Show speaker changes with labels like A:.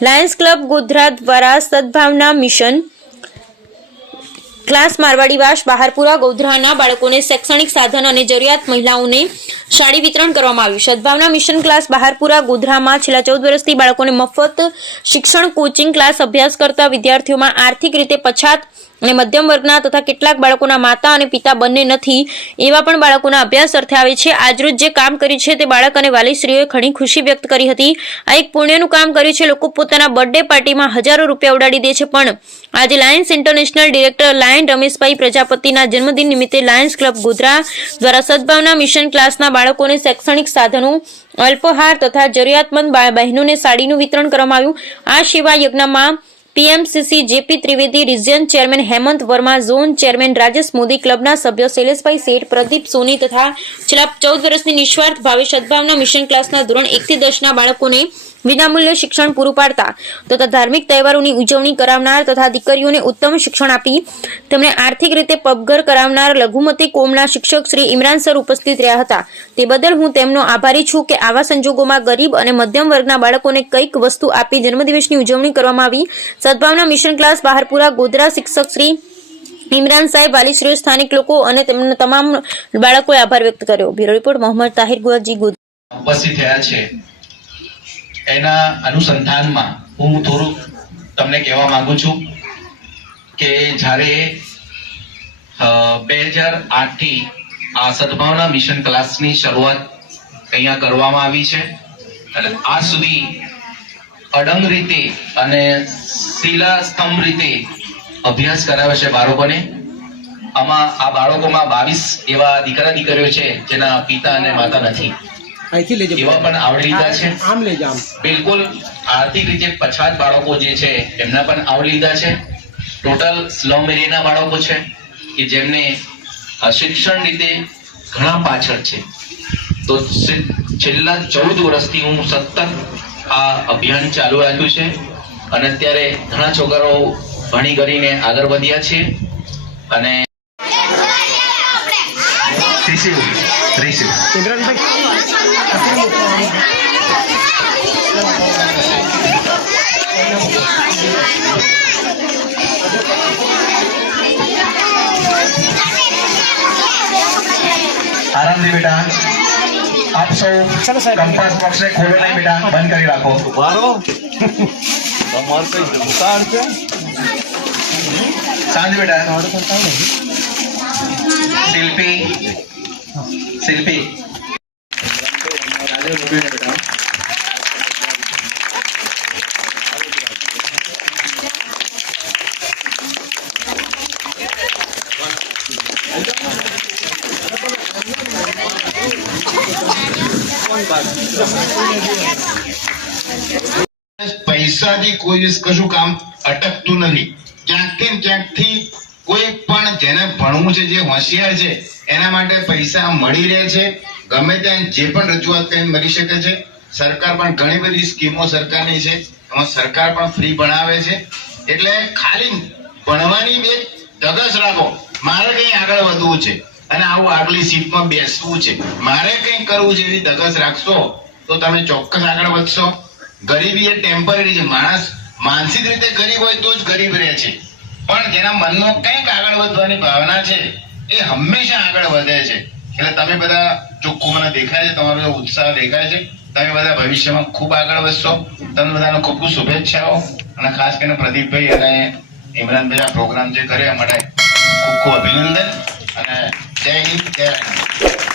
A: Lions club Godhra દ્વારા સદભાવના mission class મારવાડીવાસ Baharpura ગોધરાના બાળકોને શૈક્ષણિક સાધન અને જરૂરિયાત મહિલાઓને શાળી વિતરણ કરવામાં આવ્યું. સદભાવના મિશન ક્લાસ બહારપુરા ગોધરામાં છેલ્લા ચૌદ વર્ષથી બાળકોને મફત શિક્ષણ કોચિંગ ક્લાસ અભ્યાસ કરતા વિદ્યાર્થીઓમાં આર્થિક રીતે પછાત અને મધ્યમ વર્ગના તથા કેટલાક બાળકોના માતા અને પિતા બંને નથી, એવા પણ બાળકોના અભ્યાસ અર્થે આવે છે. આજરોજ જે કામ કર્યું છે તે બાળક અને વાલીશ્રીઓએ ઘણી ખુશી વ્યક્ત કરી હતી. આ એક પુણ્યનું કામ કર્યું છે. લોકો પોતાના બર્થડે પાર્ટીમાં હજારો રૂપિયા ઉડાડી દે છે. પણ આજે Lions International director Lion Rameshbhai પ્રજાપતિના જન્મદિન નિમિત્તે લાયન્સ ક્લબ ગોધરા દ્વારા સદભાવના મિશન ક્લાસના બાળકોને શૈક્ષણિક સાધનો, અલ્પહાર તથા જરૂરિયાતમંદ બહેનોને સાડીનું વિતરણ કરવામાં આવ્યું. આ સેવા યજ્ઞમાં PMCC JP Trivedi region chairman Hemant Verma, zone chairman Rajesh Modi, ક્લબના સભ્યો શૈલેષભાઈ શેઠ, પ્રદીપ સોની તથા છેલ્લા ચૌદ વર્ષની નિસ્વાર્થ ભાવે સદભાવના મિશન ક્લાસના ધોરણ એક થી દસના બાળકોને વિનામૂલ્યે શિક્ષણ પૂરું પાડતા તથા ધાર્મિક તહેવારોની ઉજવણી કરાવનાર તથા દીકરીઓને ઉત્તમ શિક્ષણ આપી તેમણે આર્થિક રીતે પગભર કરાવનાર લઘુમતી કોમના શિક્ષક શ્રી ઇમરાન સર ઉપસ્થિત રહ્યા હતા. તે બદલ હું તેમનો આભારી છું કે આવા સંજોગોમાં ગરીબ અને મધ્યમ વર્ગના બાળકોને કંઈક વસ્તુ આપી જન્મદિવસની ઉજવણી કરવામાં આવી. સદભાવના મિશન ક્લાસ બહારપુરા ગોધરા શિક્ષક શ્રી ઇમરાન સાહેબ, વાલીશ્રીઓ, સ્થાનિક લોકો અને તેમના તમામ બાળકોએ આભાર વ્યક્ત કર્યો. બ્યુરો રિપોર્ટ, મોહમ્મદ તાહિર ગુવાજી
B: ઉપસ્થિત થયા છે. એના અનુસંધાનમાં હું થોડુંક તમને કહેવા માંગુ છું કે જ્યારે બે હજાર આઠથી આ સદભાવના મિશન ક્લાસની શરૂઆત અહીંયા કરવામાં આવી છે અને આજ સુધી અડંગ રીતે અને શિલા સ્તંભ રીતે અભ્યાસ કરાવે છે બાળકોને. આમાં આ બાળકોમાં બાવીસ એવા દીકરા દીકરીઓ છે જેના પિતા અને માતા નથી.
C: અહીંથી લેજો
B: એવા પણ આવડી લીધા છે?
C: આમ લેજો આમ.
B: બિલકુલ આર્થિક રીતે પછાત બાળકો જે છે એમના પણ આવડી લીધા છે. ટોટલ સ્લમ એરિયાના બાળકો છે કે જેમને શિક્ષણ રીતે ઘણા પાછળ છે. તો છેલ્લા ચૌદ વર્ષથી હું સતત આ અભિયાન ચાલુ રાખ્યું છે અને અત્યારે ઘણા છોકરાઓ ભણી કરીને આગળ વધ્યા છે. અને રિસીવ રિસીવ
C: ઇમરાનભાઈ
B: આરામથી બેટા આપ સૌ
C: ચાલો સાહેબ.
B: કંપાસ બોક્સને ખોલો નહીં બેટા બંધ કરી રાખો શાંત બેટા શિલ્પી શિલ્પી રાજેશ ઊભી રહે બેટા
D: પૈસાથી કોઈ દિવસ કશું કામ અટકતું નથી ક્યાંકથી ને ક્યાંકથી કોઈ પણ જેને ભણવું છે, જે હોશિયાર છે, એના માટે પૈસા મળી રહે છે. ગમે ત્યાં જે પણ રજૂઆત કરીને મળી શકે છે. સરકાર પણ ઘણી બધી સ્કીમો સરકારની છે. એમાં સરકાર પણ ફ્રી ભણાવે છે. એટલે ખાલી ભણવાની બે ધગસ રાખો. મારે કંઈ આગળ વધવું છે અને આવું આગલી સીટમાં બેસવું છે. મારે કંઈક કરવું છે એવી ધગસ રાખશો તો તમે ચોક્કસ આગળ વધશો. ગરીબી એ ટેમ્પરરી છે. માણસ માનસિક રીતે ગરીબ હોય તો જ ગરીબ રહે છે. પણ જેના મનમાં કંઈક આગળ વધવાની ભાવના છે, એ હંમેશા આગળ વધે છે એટલે તમે બધા ચોખ્ખું મને દેખાય છે, તમારો ઉત્સાહ દેખાય છે, તમે બધા ભવિષ્યમાં ખૂબ આગળ વધશો તમને બધાને ખૂબ ખૂબ શુભેચ્છાઓ અને ખાસ કરીને પ્રદીપભાઈ અને ઇમરાનભાઈ આ પ્રોગ્રામ જે કર્યા માટે ખૂબ ખૂબ અભિનંદન અને જય હિન્દ, જય.